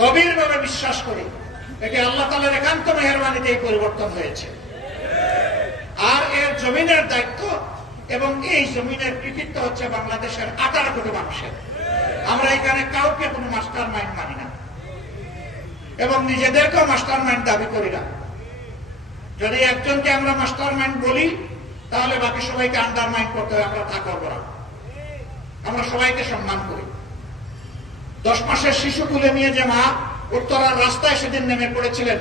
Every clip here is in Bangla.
গভীরভাবে বিশ্বাস করি এটি আল্লাহ তালার একান্ত মেহরবানিতে এই পরিবর্তন হয়েছে। আর এর জমিনের দায়িত্ব এবং এই জমিনের কৃতিত্ব হচ্ছে বাংলাদেশের আঠারো কোটি মানুষের। আমরা এখানে কাউকে কোনো মাস্টার মাইন্ড মানি না এবং নিজেদেরকেও মাস্টার মাইন্ড দাবি করি না। যদি একজনকে আমরা মাস্টার মাইন্ড বলি, তাহলে বাকি সবাইকে আন্ডার মাইন্ড করতে হবে আমরা তা করব না। আমরা সবাইকে সম্মান করি। দশ মাসের শিশু তুলে নিয়ে যে মা উত্তরার রাস্তায় সেদিন নেমে পড়েছিলেন,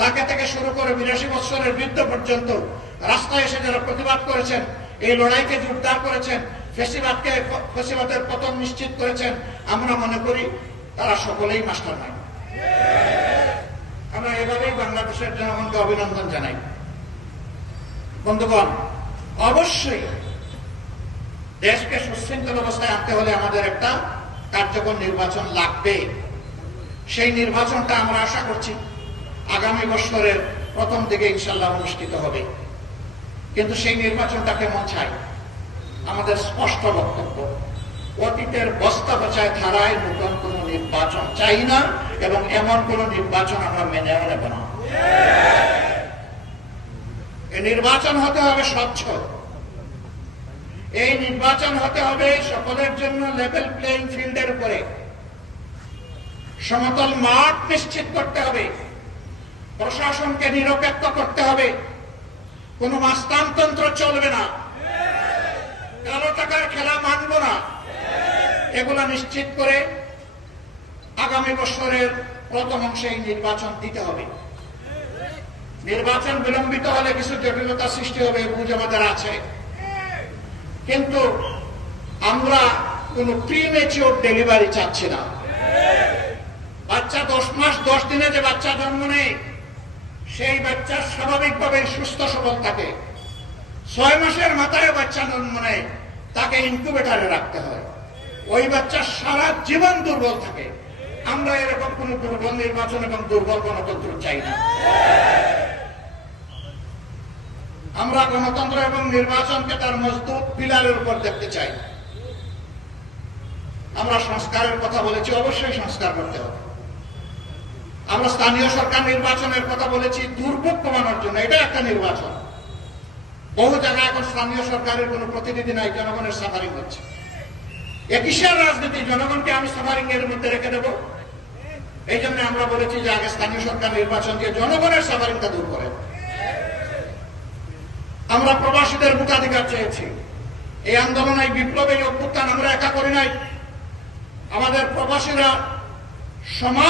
তাকে থেকে শুরু করে বিরাশি বছরের বৃদ্ধ পর্যন্ত রাস্তায় এসে যারা প্রতিবাদ করেছেন, এই লড়াইকে জোরদার করেছেন, ফেসিবাদকে ফেসিবাদের পতন নিশ্চিত করেছেন, আমরা মনে করি তারা সকলেই মাস্টার নাই আমরা এভাবেই বাংলাদেশের জনগণকে অভিনন্দন জানাই। বন্ধুগণ, অবশ্যই দেশকে সুশৃঙ্খল অবস্থায় আনতে হলে আমাদের একটা কার্যকর নির্বাচন লাগবে, সেই নির্বাচনটা আমরা আশা করছি আগামী বছরের প্রথম দিকে ইনশাল্লাহ অনুষ্ঠিত হবে। কিন্তু সেই নির্বাচনটা কেমন চাই? আমাদের স্পষ্ট বক্তব্য, অতীতের বস্তা বচায় ধারায় নতুন কোন নির্বাচন চাই না এবং এমন কোন নির্বাচন আমরা মেনেও নেব না। নির্বাচন হতে হবে স্বচ্ছ। এই নির্বাচন হতে হবে সকলের জন্য লেভেল প্লেইং ফিল্ডের উপরে। সমতল মাঠ নিশ্চিত করতে হবে। প্রশাসনকে নিরপেক্ষ করতে হবে। কোন মাস্তানতন্ত্র চলবে না। কালো টাকার খেলা মানব না। এগুলা নিশ্চিত করে আগামী বছরের প্রথম অংশে এই নির্বাচন দিতে হবে। নির্বাচন বিলম্বিত হলে কিছু জটিলতা সৃষ্টি হবে, বুঝ আমাদের আছে। কিন্তু আমরা কোন প্রিমেচিওর ডেলিভারি চাচ্ছি না। বাচ্চা দশ মাস, দশ দিনে যে বাচ্চা জন্ম নেয়, সেই বাচ্চা স্বাভাবিকভাবে সুস্থ, সবল থাকে। ছয় মাসের মাথায় বাচ্চা জন্ম নেয়, তাকে ইনকুবেটারে রাখতে হয়। ওই বাচ্চা সারা জীবন দুর্বল থাকে। আমরা এরকম কোন দুর্বল নির্বাচন এবং দুর্বল গণতন্ত্র চাই না। আমরা গণতন্ত্র এবং নির্বাচনকে তার মজবুত পিলারের উপর দেখতে চাই। আমরা সংস্কারের কথা বলেছি, অবশ্যই সংস্কার করতে হবে। আমরা স্থানীয় সরকার নির্বাচনের কথা বলেছি, দুর্ভোগ কমানোর জন্য এটা একটা নির্বাচন। বহু জায়গায় এখন স্থানীয় সরকারের কোন প্রতিনিধি নাই, জনগণের সাফারিং হচ্ছে। একিসের রাজনীতি, জনগণকে আমি সাফারিং এর মধ্যে রেখে দেব। এই জন্য আমরা বলেছি যে আগে স্থানীয় সরকার নির্বাচন দিয়ে জনগণের সাফারিংটা দূর করেন। আমরা প্রবাসীদের ভোটাধিকার চেয়েছি। এই আন্দোলন, এই বিপ্লবের অভ্যুত্থান আমরা একা করি নাই। আমাদের প্রবাসীরা সমাজ